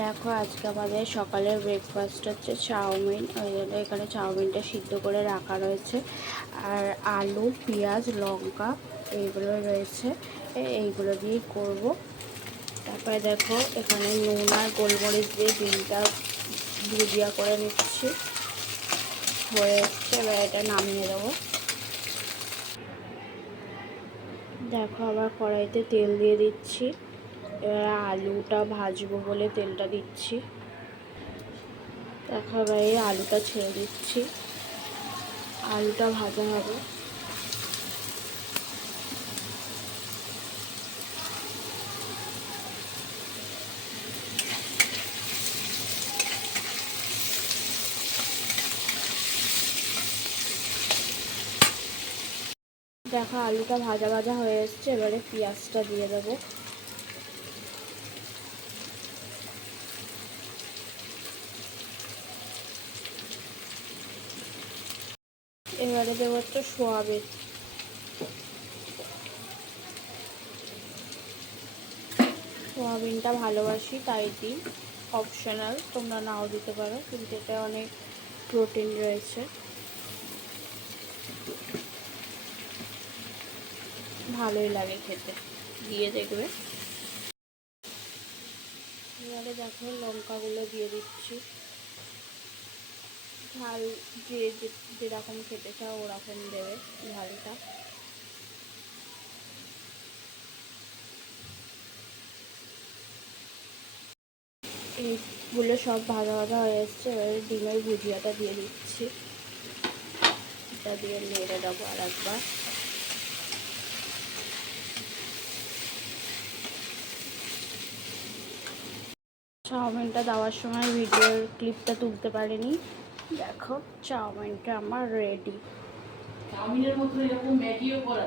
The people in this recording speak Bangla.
দেখো আজকে আমাদের সকালের ব্রেকফাস্ট হচ্ছে চাউমিন। ওই জন্য এখানে চাউমিনটা সিদ্ধ করে রাখা রয়েছে, আর আলু, পেঁয়াজ, লঙ্কা এইগুলো রয়েছে, এইগুলো দিয়েই করব। তারপরে দেখো এখানে নুন আর গোলমরিচ দিয়ে ডিমটা ভুজিয়া করে নিচ্ছি, হয়ে এসছে। এবার এটা নামিয়ে দেবো। দেখো আবার কড়াইতে তেল দিয়ে দিচ্ছি। এবার আলুটা ভাজবো বলে তেলটা দিচ্ছি। দেখো এবার এই আলুটা ছেড়ে দিচ্ছি, আলুটা ভাজা হবে। দেখো আলুটা ভাজা ভাজা হয়ে এসছে, এবারে পেঁয়াজটা দিয়ে দেবো। এবারে দেবো একটু সোয়াবিন। সোয়াবিনটা ভালোবাসি তাই দিই, অপশনাল, তোমরা নাও দিতে পারো, কিন্তু এতে অনেক প্রোটিন রয়েছে, ভালোই লাগে খেতে, দিয়ে দেখবে। এবারে দেখো লঙ্কাগুলো দিয়ে দিচ্ছি। ঝাল যে যেরকম খেতে চাও ওরকম দেবে ঝালটা। এইগুলো সব ভাজা ভাজা হয়ে এসছে, এবারে ডিমের ভুজিয়াটা দিয়ে দিচ্ছি। এটা দিয়ে নেড়ে দেবো আর একবার। চাউমিনটা দেওয়ার সময় ভিডিওর ক্লিপটা তুলতে পারিনি। দেখো চাউমিনটা আমার রেডি। চাউমিনের মতো এরকম ম্যাগিও করা